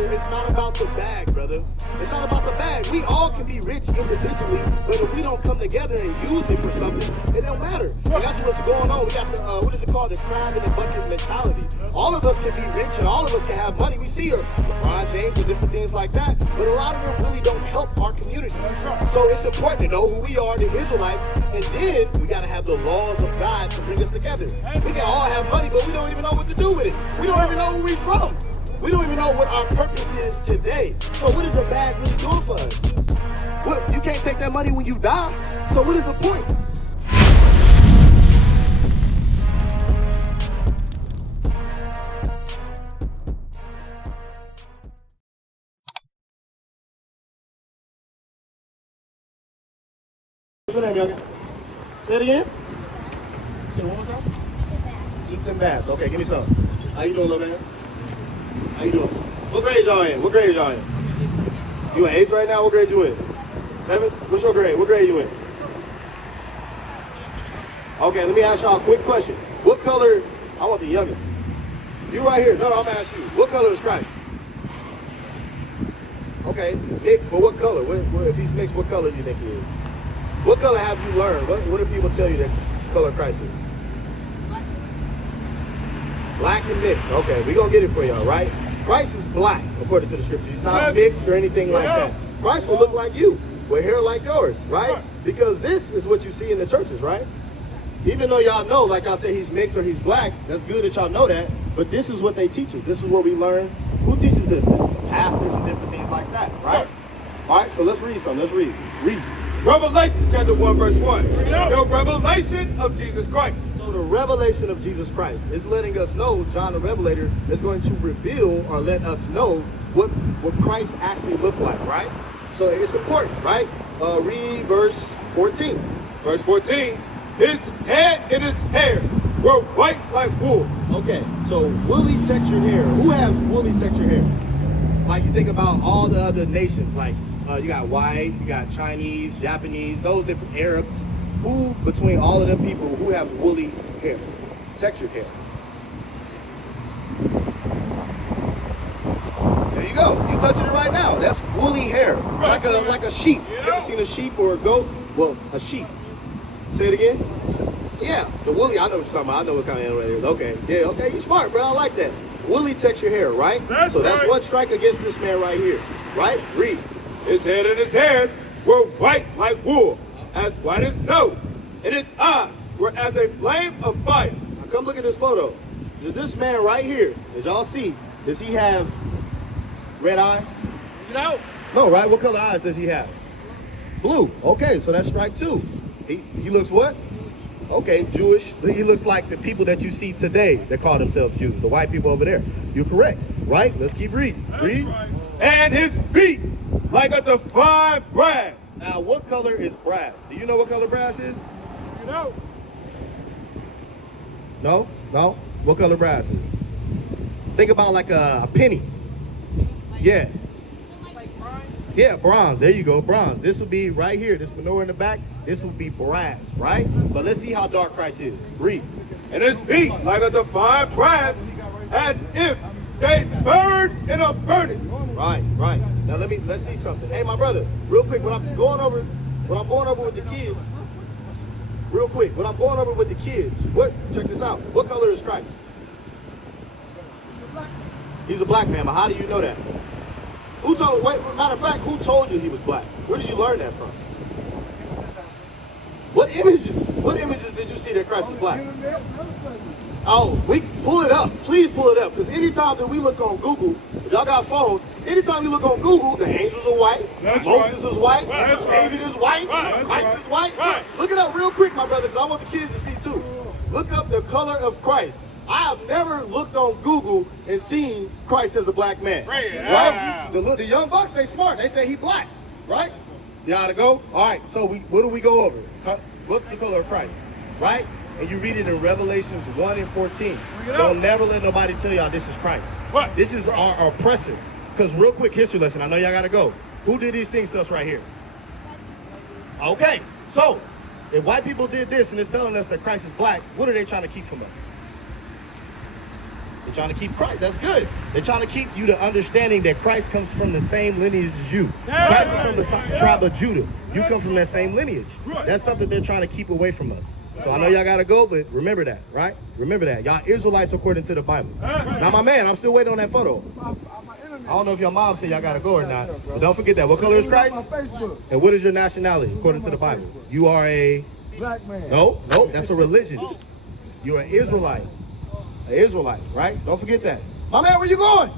it's not about the bag, brother. It's not about the bag. We all can be rich individually, but if we don't come together and use it for something, it don't matter. And that's what's going on. We got the, what is it called? The crab in the bucket mentality. All of us can be rich and all of us can have money. We see LeBron James and different things like that, but a lot of them really don't help our community. So it's important to know who we are, the Israelites, and then we got to have the laws of God to bring us together. We can all have money, but we don't even know what to do with it. We don't even know where we're from. We don't even know what our purpose is today. So what is the bag really doing for us? What, you can't take that money when you die. So what is the point? What's your name, youngin? Say it again. Say it one more time. Ethan Bass. Okay, give me some. How you doing, little man? How you doing? What grade y'all in? What grade y'all in? You in 8th right now? What grade you in? 7th? What's your grade? What grade you in? Okay, let me ask y'all a quick question. What color, I want the youngin. You right here. No, I'm gonna ask you. What color is Christ? Okay, mixed, but what color? If he's mixed, what color do you think he is? What color have you learned? What do people tell you that color Christ is? Black and mixed. Okay, we're going to get it for y'all, right? Christ is black, according to the scripture. He's not mixed or anything like that. Christ will look like you, with hair like yours, right? Because this is what you see in the churches, right? Even though y'all know, like I said, he's mixed or he's black, that's good that y'all know that, but this is what they teach us. This is what we learn. Who teaches this? The pastors and different things like that, right? All right, so let's read something. Let's read. Read. Revelation chapter 1 verse 1. The revelation of Jesus Christ. So the revelation of Jesus Christ is letting us know, John the Revelator is going to reveal or let us know what Christ actually looked like, right? So it's important, right? Read verse 14. Verse 14. His head and his hairs were white like wool. Okay, so woolly textured hair. Who has woolly textured hair? Like you think about all the other nations, like you got white, you got Chinese, Japanese, those different Arabs. Who, between all of them people, who has woolly hair, textured hair? There you go. You touching it right now. That's woolly hair, like a sheep. You ever seen a sheep or a goat? Well, a sheep. Say it again. Yeah, the woolly. I know what you're talking about. I know what kind of animal it is. Okay, yeah, okay. You smart, bro. I like that. Woolly textured hair, right? That's one strike against this man right here, right? Read. His head and his hairs were white like wool, as white as snow, and his eyes were as a flame of fire. Now come look at this photo. Does this man right here, as y'all see, does he have red eyes? No. No, right? What color eyes does he have? Blue. Okay, so that's strike 2. He looks what? Okay, Jewish. He looks like the people that you see today that call themselves Jews, the white people over there. You're correct, right? Let's keep reading. Read. Right. And his feet like unto fine brass. Now, what color is brass? Do you know what color brass is? You know. No? No? What color brass is? Think about like a penny. Yeah. Yeah, bronze. There you go, bronze. This would be right here. This menorah in the back. This would be brass, right? But let's see how dark Christ is. Read. And his feet like unto fine brass, as if they burned in a furnace. Right, right. Now let's see something. Hey, my brother, real quick, when I'm going over with the kids, real quick, when I'm going over with the kids, check this out. What color is Christ? He's a black man, but how do you know that? Matter of fact, who told you he was black? Where did you learn that from? What images did you see that Christ is black? Oh, we pull it up. Please pull it up. Because anytime that we look on Google, if y'all got phones, anytime we look on Google, the angels are white, Moses is white, David is white, Christ is white. Look it up real quick, my brothers. I want the kids to see too. Look up the color of Christ. I have never looked on Google and seen Christ as a black man. Right? The young bucks, they smart. They say he black. Right? Y'all to go? All right, so what do we go over? What's the color of Christ? Right? And you read it in Revelations 1 and 14. Don't never let nobody tell y'all this is Christ. What? This is our oppressor. Because real quick history lesson, I know y'all got to go. Who did these things to us right here? Okay, so if white people did this and it's telling us that Christ is black, what are they trying to keep from us? They're trying to keep Christ. That's good. They're trying to keep you to understanding that Christ comes from the same lineage as you. Christ is from the tribe of Judah. You come from that same lineage. That's something they're trying to keep away from us. So I know y'all got to go, but remember that, right? Remember that. Y'all Israelites according to the Bible. Now, my man, I'm still waiting on that photo. I don't know if your mom said y'all got to go or not, but don't forget that. What color is Christ? And what is your nationality according to the Bible? You are a... Black man. No, that's a religion. You're an Israelite. An Israelite, right? Don't forget that. My man, where you going?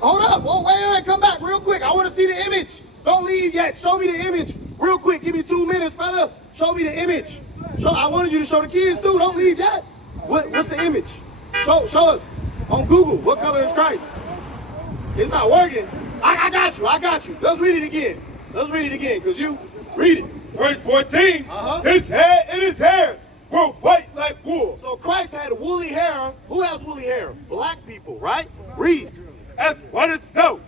Hold up. Oh, wait, come back real quick. I want to see the image. Don't leave yet. Show me the image real quick. Give me 2 minutes, brother. Show me the image. I wanted you to show the kids too. Don't leave yet. What's the image? Show us on Google. What color is Christ? It's not working. I got you. Let's read it again. Because you read it. Verse 14, his head and his hairs were white like wool. So Christ had woolly hair. Who has woolly hair? Black people, right? Read. As white as snow.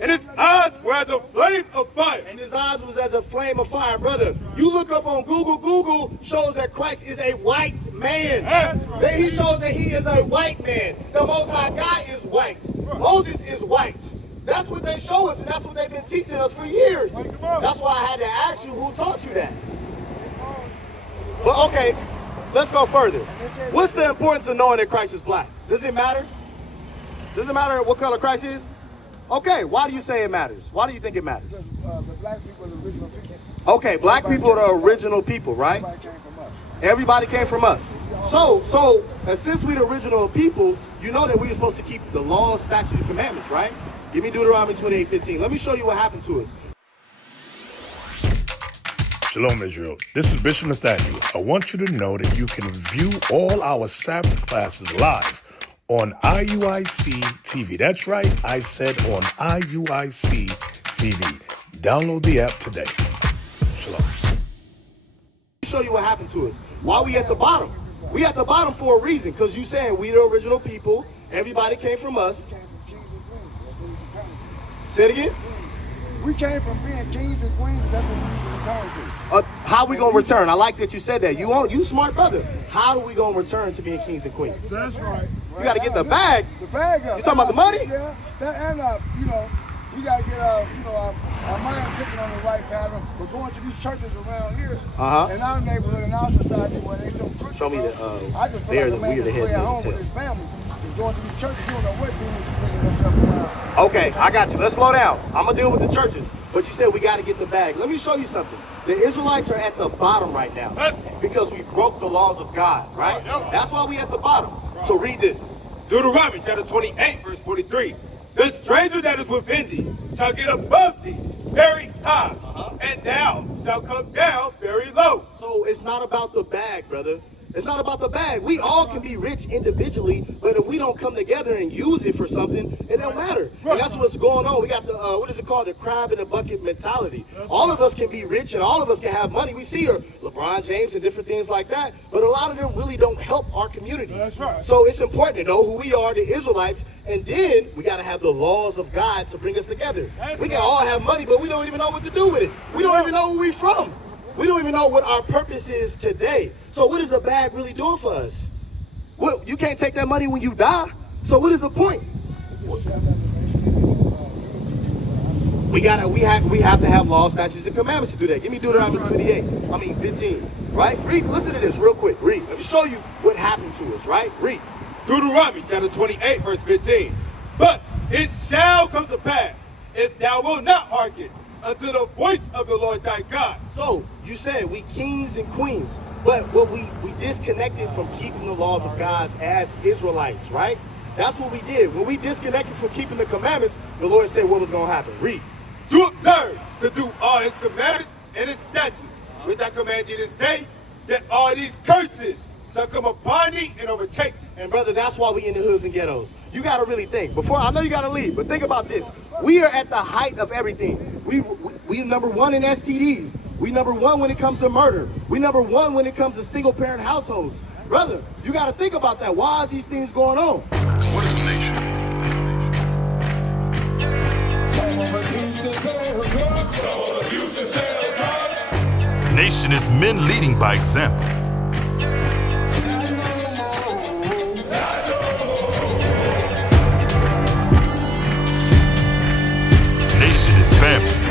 And his eyes were as a flame of fire. And his eyes was as a flame of fire. Brother, you look up on Google. Google shows that Christ is a white man. Then he shows that he is a white man. The Most High God is white. Moses is white. That's what they show us, and that's what they've been teaching us for years. That's why I had to ask you who taught you that. But okay, let's go further. What's the importance of knowing that Christ is black? Does it matter? Does it matter what color Christ is? Okay, why do you say it matters? Why do you think it matters? Because the black people are the original people. Okay, black people are the original people, right? Everybody came from us. So since we're the original people, you know that we were supposed to keep the laws, statutes, and commandments, right? Give me Deuteronomy 28:15. Let me show you what happened to us. Shalom, Israel. This is Bishop Nathaniel. I want you to know that you can view all our Sabbath classes live on IUIC TV. That's right, I said on IUIC TV. Download the app today. Shalom. Let me show you what happened to us. Why we at the bottom? We at the bottom for a reason, because you saying we the original people, everybody came from us. Say it again? We came from being kings and queens, and that's what we need to return to. How we gonna return? I like that you said that. You smart brother. How do we gonna return to being kings and queens? That's right. You gotta get the bag. The bag up. You talking about the money? Yeah. That and we gotta get our mind picking on the right pattern. We're going to these churches around here in our neighborhood, in our society, where they so Christian. Show me the. I just feel like a man that's way at home with his family. He's going to these churches. You don't know what demons he's bringing himself around. Okay, I got you. Let's slow down. I'm gonna deal with the churches, but you said we got to get the bag. Let me show you something. The Israelites are at the bottom right now because we broke the laws of God, right? That's why we at the bottom. So read this. Deuteronomy chapter 28, verse 43. The stranger that is within thee shall get above thee very high, and thou shalt come down very low. So it's not about the bag, brother. It's not about the bag. We all can be rich individually, but if we don't come together and use it for something, it don't matter. And that's what's going on. We got the, what is it called? The crab in the bucket mentality. All of us can be rich and all of us can have money. We see here LeBron James and different things like that, but a lot of them really don't help our community. That's right. So it's important to know who we are, the Israelites, and then we got to have the laws of God to bring us together. We can all have money, but we don't even know what to do with it. We don't even know where we're from. We don't even know what our purpose is today. So what is the bag really doing for us? Well, you can't take that money when you die. So what is the point? We have to have laws, statutes, and commandments to do that. Give me Deuteronomy 15, right? Read, listen to this real quick. Read. Let me show you what happened to us, right? Read. Deuteronomy chapter 28, verse 15. But it shall come to pass, if thou wilt not hearken unto the voice of the Lord thy God. So you said we kings and queens, but what we disconnected from keeping the laws of God as Israelites, right? That's what we did. When we disconnected from keeping the commandments, the Lord said what was going to happen. Read. To observe, to do all his commandments and his statutes, which I command thee this day, that all these curses shall come upon thee and overtake thee. And brother, that's why we in the hoods and ghettos. You got to really think. I know you got to leave, but think about this. We are at the height of everything. We number one in STDs. We number one when it comes to murder. We number one when it comes to single parent households. Brother, you got to think about that. Why is these things going on? What is the nation? Nation is men leading by example. his family.